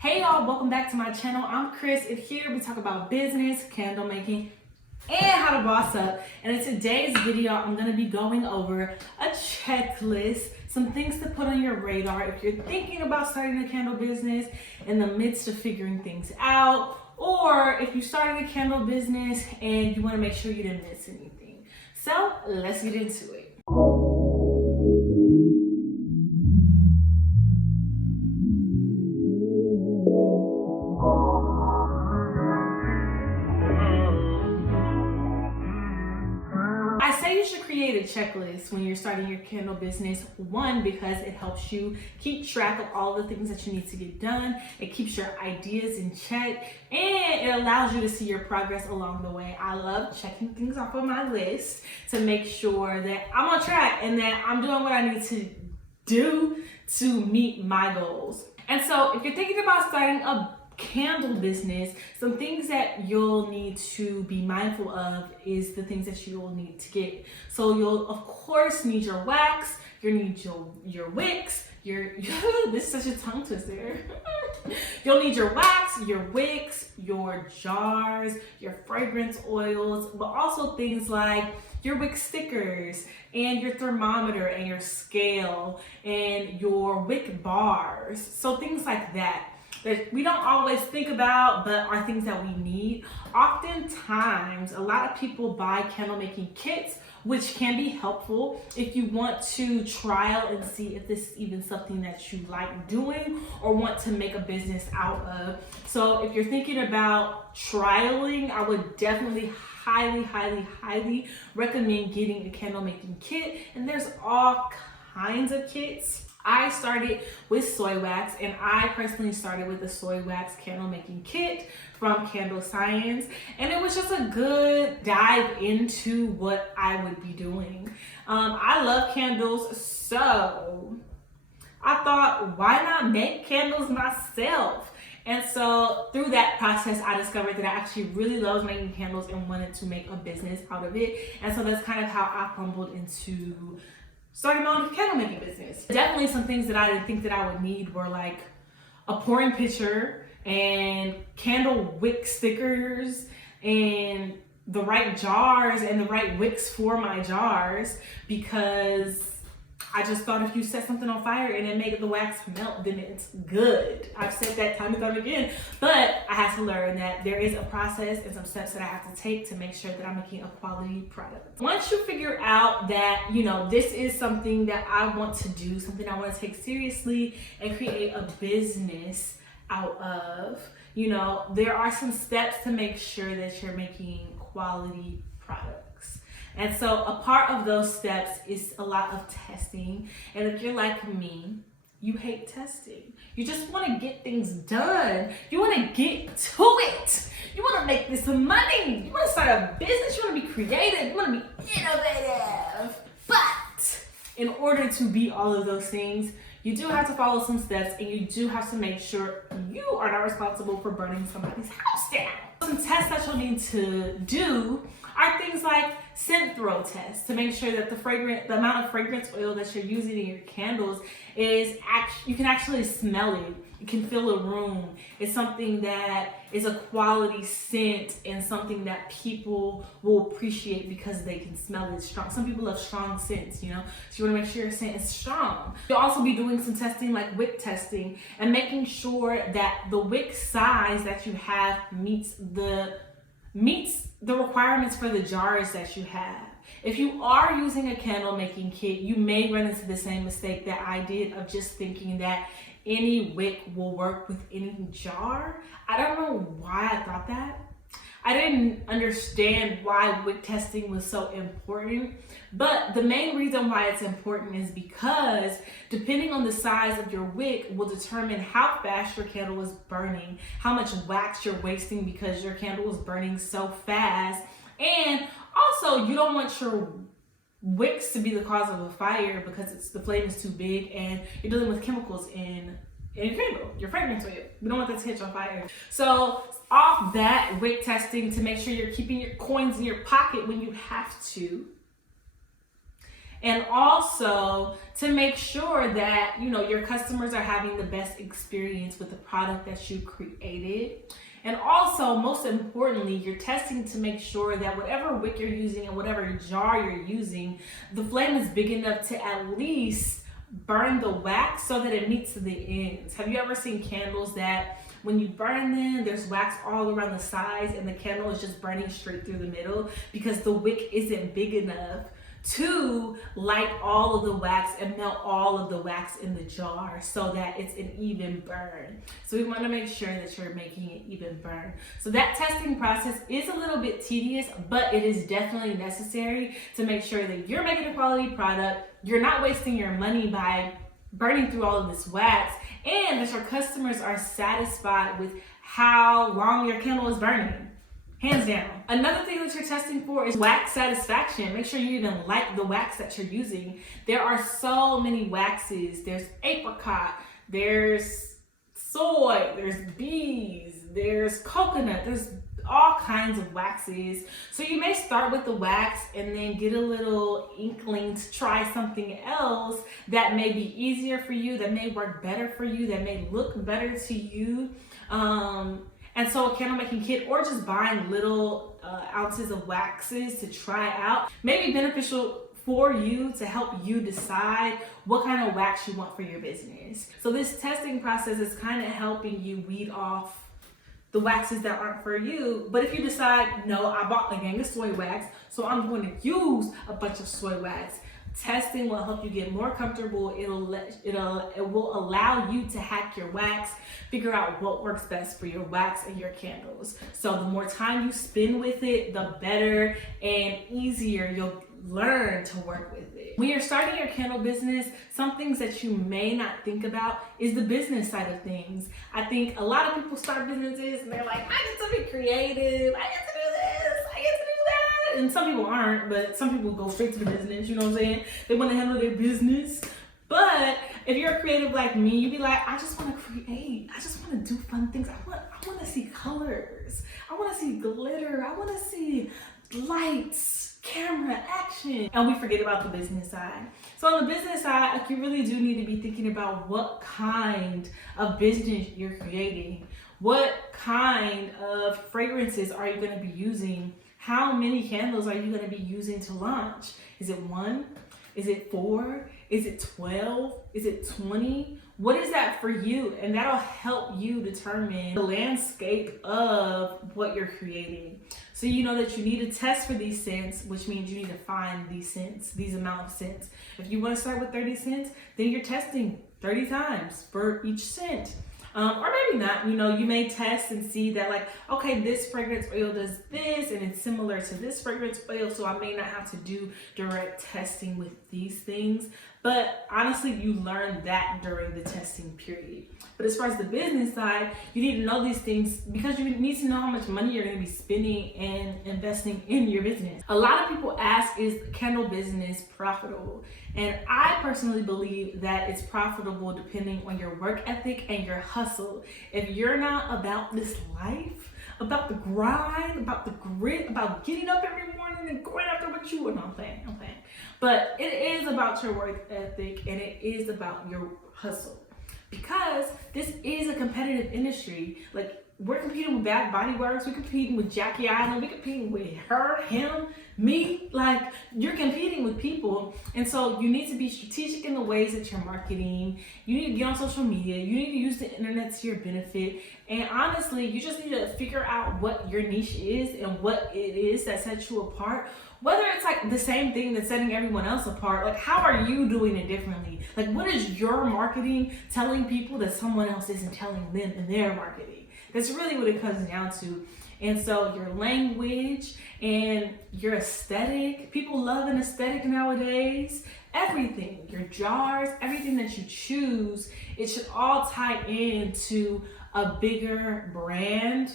Hey y'all, welcome back to my channel. I'm Krys, and here we talk about business, candle making, and how to boss up. And in today's video, I'm going to be going over a checklist, some things to put on your radar if you're thinking about starting a candle business in the midst of figuring things out, or if you started a candle business and you want to make sure you didn't miss anything. So let's get into it. I say you should create a checklist when you're starting your candle business. One, because it helps you keep track of all the things that you need to get done. It keeps your ideas in check, and it allows you to see your progress along the way. I love checking things off of my list to make sure that I'm on track and that I'm doing what I need to do to meet my goals. And so if you're thinking about starting a candle business, some things that you'll need to be mindful of is the things that you'll need to get. So you'll of course need your wax, you'll need your wicks, this is such a tongue twister. You'll need your wax, your wicks, your jars, your fragrance oils, but also things like your wick stickers and your thermometer and your scale and your wick bars. So things like that we don't always think about, but are things that we need. Oftentimes, a lot of people buy candle making kits, which can be helpful if you want to trial and see if this is even something that you like doing or want to make a business out of. So if you're thinking about trialing, I would definitely highly recommend getting a candle making kit. And there's all kinds of kits. I started with soy wax, and I personally started with the soy wax candle making kit from Candle Science, and it was just a good dive into what I would be doing. I love candles, so I thought, why not make candles myself? And so through that process, I discovered that I actually really loved making candles and wanted to make a business out of it. And so that's kind of how I humbled into starting my own candle making business. Definitely some things that I didn't think that I would need were like a pouring pitcher and candle wick stickers and the right jars and the right wicks for my jars, because I just thought if you set something on fire and it made the wax melt, then it's good. I've said that time and time again, but I had to learn that there is a process and some steps that I have to take to make sure that I'm making a quality product. Once you figure out that, this is something that I want to do, something I want to take seriously and create a business out of, there are some steps to make sure that you're making quality products. And so a part of those steps is a lot of testing. And if you're like me, you hate testing. You just want to get things done. You want to get to it. You want to make this money. You want to start a business. You want to be creative. You want to be innovative. But in order to be all of those things, you do have to follow some steps, and you do have to make sure you are not responsible for burning somebody's house down. Some tests that you'll need to do are things like scent throw tests to make sure that the amount of fragrance oil that you're using in your candles you can actually smell it. You can fill a room. It's something that is a quality scent and something that people will appreciate because they can smell it strong. Some people love strong scents, so you want to make sure your scent is strong. You'll also be doing some testing like wick testing and making sure that the wick size that you have meets the requirements for the jars that you have. If you are using a candle making kit, you may run into the same mistake that I did of just thinking that any wick will work with any jar. I don't know why I thought that. I didn't understand why wick testing was so important, but the main reason why it's important is because depending on the size of your wick will determine how fast your candle is burning, how much wax you're wasting because your candle is burning so fast, and also you don't want your wicks to be the cause of a fire because the flame is too big and you're dealing with chemicals in your candle, your fragrance oil. We don't want that to catch on fire. So off that, wick testing to make sure you're keeping your coins in your pocket when you have to. and also to make sure that your customers are having the best experience with the product that you created. And also, most importantly, you're testing to make sure that whatever wick you're using and whatever jar you're using, the flame is big enough to at least burn the wax so that it meets the ends. Have you ever seen candles that when you burn them, there's wax all around the sides and the candle is just burning straight through the middle because the wick isn't big enough to light all of the wax and melt all of the wax in the jar so that it's an even burn. So we want to make sure that you're making it even burn. So that testing process is a little bit tedious, but it is definitely necessary to make sure that you're making a quality product, you're not wasting your money by burning through all of this wax, and that your customers are satisfied with how long your candle is burning. Hands down. Another thing that you're testing for is wax satisfaction. Make sure you even like the wax that you're using. There are so many waxes. There's apricot, there's soy, there's bees, there's coconut, there's all kinds of waxes. So you may start with the wax and then get a little inkling to try something else that may be easier for you, that may work better for you, that may look better to you. And so a candle making kit, or just buying little ounces of waxes to try out, may be beneficial for you to help you decide what kind of wax you want for your business. So this testing process is kind of helping you weed off the waxes that aren't for you. But if you decide, no, I bought a gang of soy wax, so I'm going to use a bunch of soy wax, testing will help you get more comfortable. It will allow you to hack your wax, figure out what works best for your wax and your candles. So the more time you spend with it, the better and easier you'll learn to work with it. When you're starting your candle business, some things that you may not think about is the business side of things. I think a lot of people start businesses and they're like, I get to be creative, I get to do this, I get to do that. And some people aren't, but some people go straight to the business, you know what I'm saying? They want to handle their business. But if you're a creative like me, you'd be like, I just want to create. I just want to do fun things. I want to see colors. I want to see glitter. I want to see lights, camera, action. And we forget about the business side. So on the business side, like, you really do need to be thinking about what kind of business you're creating. What kind of fragrances are you going to be using? How many candles are you going to be using to launch? Is it 1? Is it 4? Is it 12? Is it 20? What is that for you? And that'll help you determine the landscape of what you're creating. So you know that you need to test for these scents, which means you need to find these scents, these amount of scents. If you want to start with 30 scents, then you're testing 30 times for each scent. Or maybe not, you may test and see that, like, okay, this fragrance oil does this and it's similar to this fragrance oil, so I may not have to do direct testing with these things. But honestly, you learn that during the testing period. But as far as the business side, you need to know these things because you need to know how much money you're going to be spending and investing in your business. A lot of people ask, is candle business profitable? And I personally believe that it's profitable depending on your work ethic and your hustle. If you're not about this life, about the grind, about the grit, about getting up every morning and going after what you want, I'm playing. But it is about your work ethic and it is about your hustle. Because this is a competitive industry. Like, we're competing with Bath Body Works, we're competing with Jackie Island, we're competing with her, him, me. Like, you're competing with people. And so you need to be strategic in the ways that you're marketing. You need to get on social media. You need to use the internet to your benefit. And honestly, you just need to figure out what your niche is and what it is that sets you apart. Whether it's like the same thing that's setting everyone else apart, like, how are you doing it differently? Like, what is your marketing telling people that someone else isn't telling them in their marketing? That's really what it comes down to. And so your language and your aesthetic, people love an aesthetic nowadays. Everything, your jars, everything that you choose, it should all tie into a bigger brand.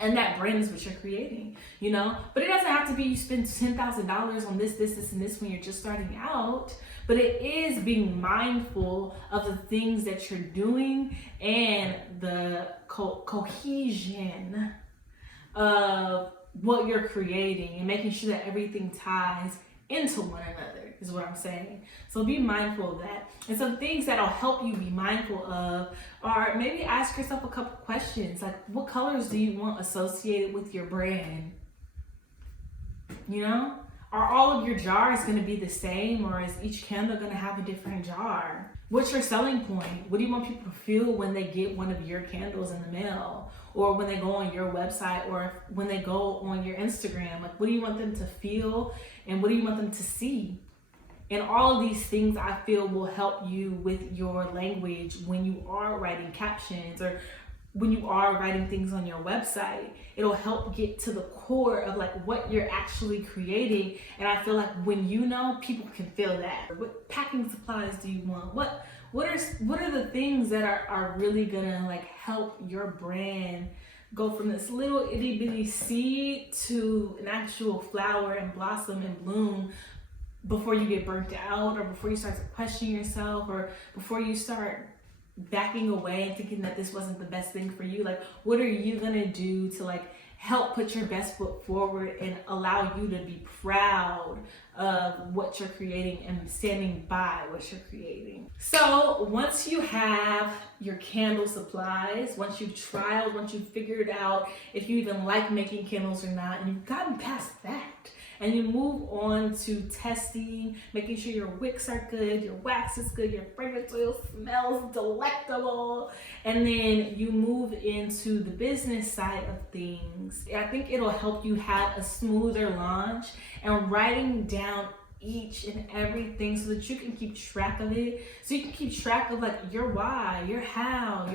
And that brand is what you're creating, But it doesn't have to be you spend $10,000 on this, and this when you're just starting out. But it is being mindful of the things that you're doing and the cohesion of what you're creating and making sure that everything ties into one another. is what I'm saying. So be mindful of that. And some things that'll help you be mindful of are maybe ask yourself a couple questions, like what colors do you want associated with your brand? You know, are all of your jars going to be the same, or is each candle going to have a different jar? What's your selling point? What do you want people to feel when they get one of your candles in the mail, or when they go on your website, or when they go on your Instagram? Like, what do you want them to feel, and what do you want them to see? And all of these things I feel will help you with your language when you are writing captions, or when you are writing things on your website. It'll help get to the core of like what you're actually creating. And I feel like when you know, people can feel that. What packing supplies do you want? What are the things that are really gonna like help your brand go from this little itty bitty seed to an actual flower and blossom and bloom before you get burnt out, or before you start to question yourself, or before you start backing away and thinking that this wasn't the best thing for you? Like, what are you gonna do to like help put your best foot forward and allow you to be proud of what you're creating and standing by what you're creating? So once you have your candle supplies, once you've trialed, once you've figured out if you even like making candles or not, and you've gotten past that, and you move on to testing, making sure your wicks are good, your wax is good, your fragrance oil smells delectable, and then you move into the business side of things. I think it'll help you have a smoother launch, and writing down each and everything so that you can keep track of it, so you can keep track of like your why, your how,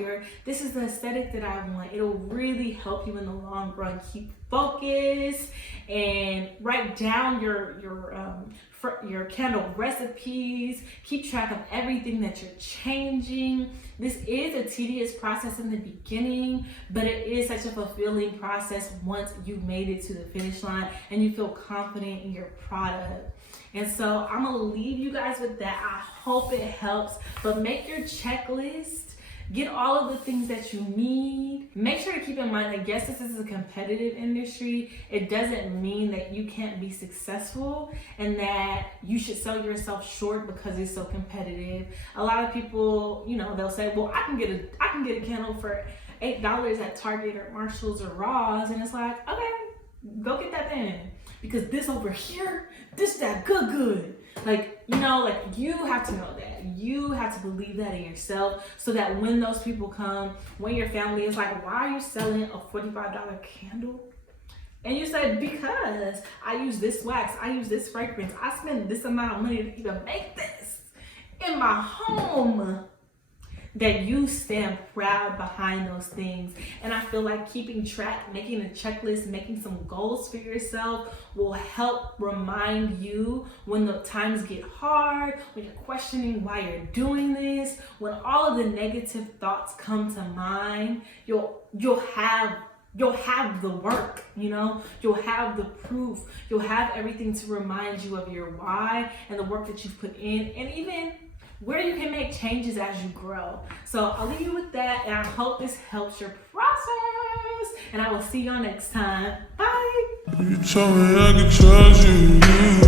this is the aesthetic that I want. It'll really help you in the long run keep focus, and write down your candle recipes, keep track of everything that you're changing. This is a tedious process in the beginning, but it is such a fulfilling process once you've made it to the finish line and you feel confident in your product. And so I'm gonna leave you guys with that. I hope it helps, but make your checklist. Get all of the things that you need. Make sure to keep in mind that yes, this is a competitive industry. It doesn't mean that you can't be successful and that you should sell yourself short because it's so competitive. A lot of people, you know, they'll say, well, I can get a candle for $8 at Target or Marshalls or Ross, and it's like, okay, go get that then, because this over here, this that good. Like, you know, like you have to know that. You have to believe that in yourself, so that when those people come, when your family is like, why are you selling a $45 candle? And you say, because I use this wax, I use this fragrance, I spend this amount of money to even make this in my home. That you stand proud behind those things. And I feel like keeping track, making a checklist, making some goals for yourself will help remind you when the times get hard, when you're questioning why you're doing this, when all of the negative thoughts come to mind, you'll have the work, you know, you'll have the proof, you'll have everything to remind you of your why and the work that you've put in, and even where you can make changes as you grow. So I'll leave you with that, and I hope this helps your process, and I will see y'all next time. Bye. You told me I could trust you.